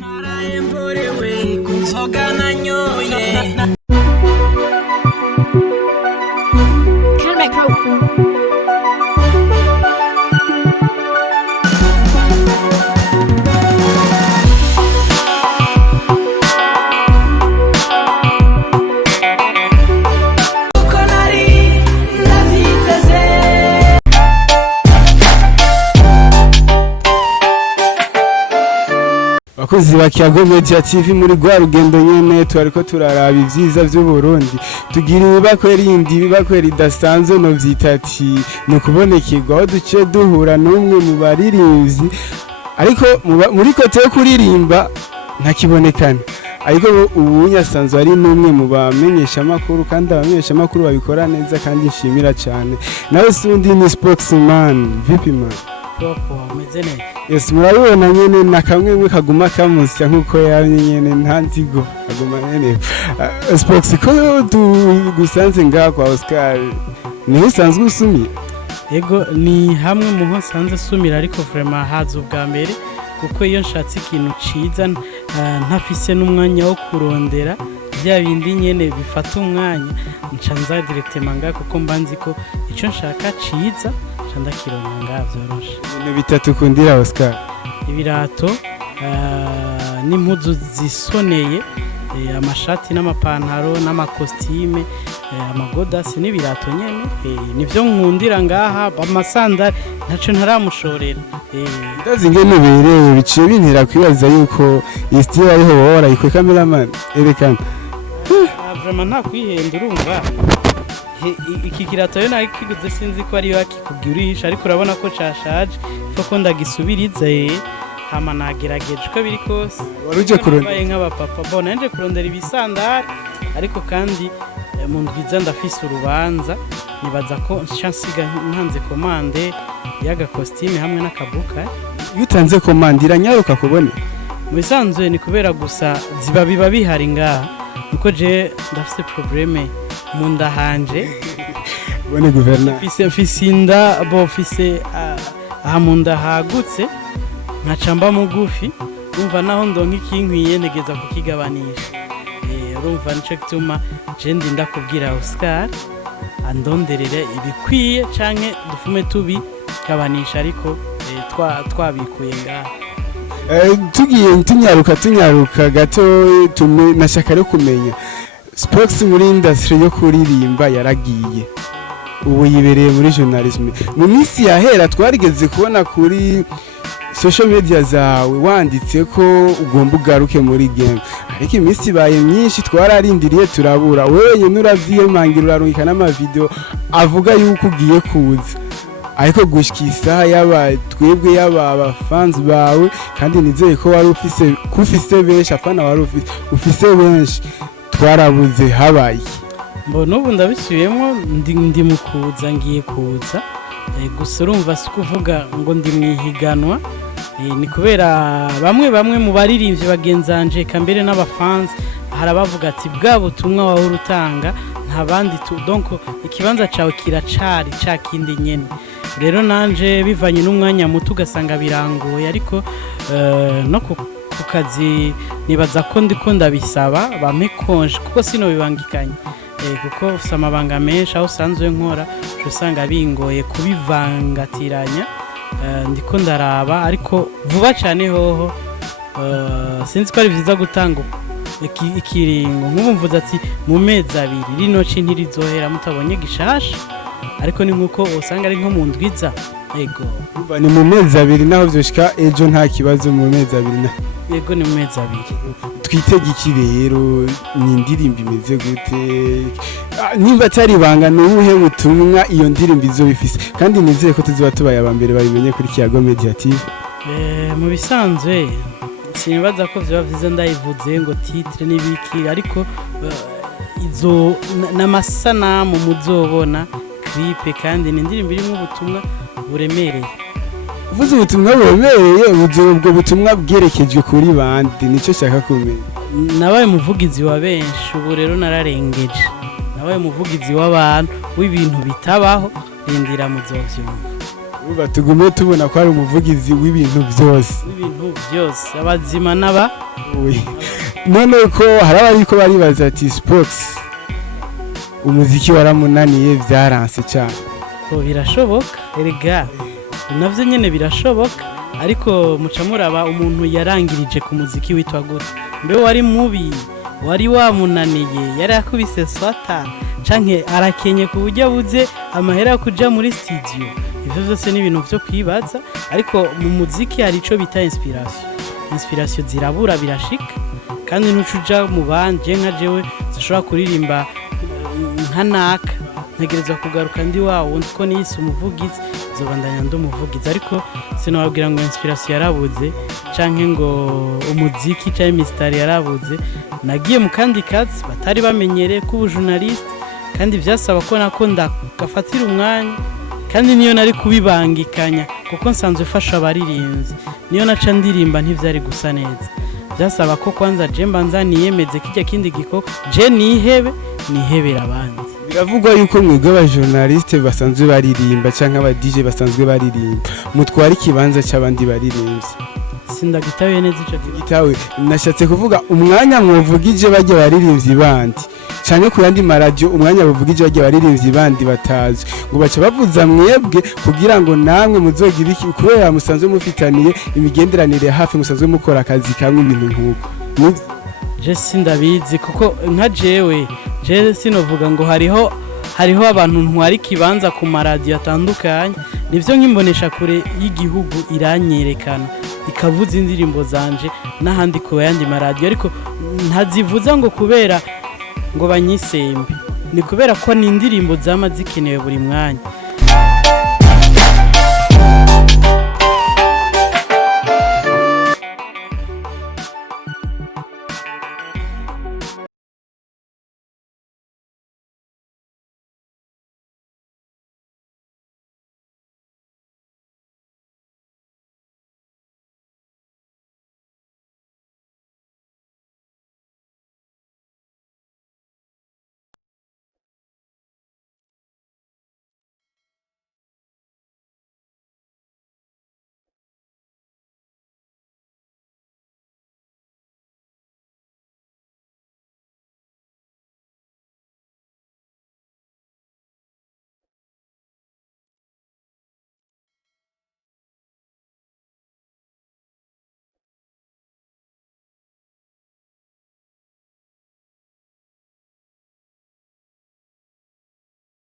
narayemborewe kunzoga nanyoye Bakozi ba Kiyago Media TV muri gwa rugendo nyene twariko turaraba ivyiza vy'u Burundi tugira ibibakweri dasanzwe no vyitati no kubonekirwa aho duce duhura n'umwe mu baririmvyi ariko muri kote yo kuririmba ntakibonekana ariko ubu nyasanzwe ari n'umwe mu bamenyesha makuru kandi abamenyesha makuru babikora neza kandi nshimira cyane nawe sundi ni spokesman vipi man yes murabona nyene nakamwe kaguma kamusya nkuko yamye nyene ntanzigo aguma nyene spokes ko gusanze ngaha kwa Oscar ni usanzwe usumira yego ni hamwe mu nsanze sumira ariko vraiment haza ubwa mbere kuko iyo nshatse ikintu ciza ntafise n'umwanya wo kurondera bya bindi nyene bifata umwanya ncanza directement ngaha kuko mbanzi ko ico nshaka ciza chanda kironga vyoroshe ibintu bitatu kundira Oscar ibirato n'impuzu zisoneye amashati n'amapantaro n'amakostime amagodasi n'ibirato nyene nivyo nkundira ngaha amasandari ntaco ntaramushorera ndazinge nuberewe biciye bintera kwibaza yuko istira ariho bora ikwe cameraman erekana vraiment nta kwihenda urumva iki kirato yo nakiguze sinzi ko ari yo akikugurisha ariko urabona ko cashaje foko ndagisubirize hama nagerageje ko biri kose waruje kurondera nk'aba papa bona nje kurondera ibisandari ariko kandi mu ndwiza ndafise urubanza nibaza ko nshasiga ntanze commande yaga costume hamwe n'akabuka yutanze commande iranyaruka kubone mu bisanzwe ni kubera gusa biba bihari ngaha nuko je ndafise probleme munda hanje bone guverneur fise inda bo fise munda hagutse nkacamba mugufi umva naho ndonka ikinkwiye ntegeza kukigabanisha urumva nico gituma je ndinda kubwira Oscar andonderere ibikwiye canke dufume tubigabanisha ariko twabikuye ngaha tugiye tunyaruka gato nashaka ryo kumenya Spokes muri industry yo kuririmba yaragiye ubu yibereye muri journalism mu minsi yahera twarigeze kubona kuri social media zawe wanditse ko ugomba ugaruke muri game ariko iminsi baye myinshi twararindiriye turabura wewe nuravyiye mangira urarungika n'amavideo avuga yuko ugiye kuza ariko gushikisa yaba twebwe yaba abafans bawe kandi nizeye ko wari ufise benshi afana wari ufise benshi twarabuze habaye mbona ubu ndabisubiyemo ndi mukuza ngiye kuza gusa urumva si kuvuga ngo ndi mwihiganwa ni kubera bamwe mu baririmbyi bagenzanje kambere n'abafans harabavuga ati bwa butumwa wawe urutanga nta bandi donc ikibanza cawe kiracari ca kindi nyene rero nanje bivanye n'umwanya muto ugasanga birangoye ariko no ku kazi nibaza ko ndiko ndabisaba bamekonje kuko sino bibangikanye kuko ufite amabanga menshi aho usanzwe nkora usanga bingoye kubivangatiranya ndiko ndaraba ariko vuba cyane hoho sinzi ko ari byiza gutanga ikiringo nk'ubu mvuze ati mu mezi abiri rino ci ntirizohera mutabonye gishasha ariko ni nkuko usanga ari nko mu ndwiza yego ni mu mezi abiri naho byoshika ejo nta kibazo mu mezi abiri yego ni mu mezi abiri twitega iki rero ni indirimbo imeze gute nimba atari banga n'ubuhe butumwa iyo ndirimbo izobifise kandi nizeye ko tuzoba tubaye abambere babimenye kuri Kiyago Media TV mu bisanzwe sinibaza ko vyoba vyiza ndayivuze ngo titre n'ibiki ariko izo n'amasanamu muzobona clip kandi ni indirimbo irimo ubutumwa buremereye uvuze ubutumwa buremereye ubwo butumwa bwerekejwe kuri bande nico shaka kumenya nabaye muvugizi wa benshi ubu rero nararengeje nabaye muvugizi w'abantu w'ibintu bitabaho rindira muzovyumva uba tugume tubona ko ari umuvugizi w'ibintu byose abazima n'aba none ko hari abariko baribaza ati sports umuziki waramunaniye byaranse cyane birashoboka erega navyo nyene birashoboka ariko muca muraba umuntu yarangirije ku muziki witwa gute mbe wari mubi wari wamunaniye yari akubise swata canke arakenye ku buryo abuze amahera kuja muri studio ivyo vyose ni ibintu vyo kwibaza ariko mu muziki hari ico bita inspiration zirabura birashika kandi ntucuja mu banje nka jewe zishobora kuririmba nka naka ntegerezwa kugaruka ndi wawo ndiko niyise umuvugizi zobandanya ndi umuvugizi ariko sinababwira ngo inspiration yarabuze canke ngo umuziki canke mystère yarabuze nagiye mu kandi kazi batari bamenyereye ku journalist kandi vyasaba ko nakunda gafatira umwanya kandi niyo nari kubibangikanya kuko nsanzwe fasha abaririmbyi niyo naca ndirimba ntivyari gusa neza byasaba ko kwanza je mbanza niyemeze kijya kindi giko je nihebera abandi biravugwa yuko mwebwe aba journaliste basanzwe baririmba canke aba DJ basanzwe baririmba mutwara ikibanza c'abandi baririmbyi sindagitawe neza ico gitawe nashatse kuvuga umwanya mwuvugije bajye baririmbyi bandi canke ku yandi maradio umwanya buvugije bajye baririmbyi bandi batazwe ngo baca bavuza mwebwe kugira ngo namwe muzogira iki kubera musanzwe mufitaniye imigenderanire hafi musanzwe mukora akazi kamwe ibintu nkuko je sindabizi kuko nka jewe sinovuga ngo hariho abantu ntwari kibanza ku maradio atandukanye nivyo nkimbonesha kure y'igihugu iranyerekana ikavuza indirimbo zanje n'ahandi ku yandi maradio ariko ntazivuza ngo kubera ngo banyisembe ni kubera ko ni indirimbo zama zikenewe buri mwanya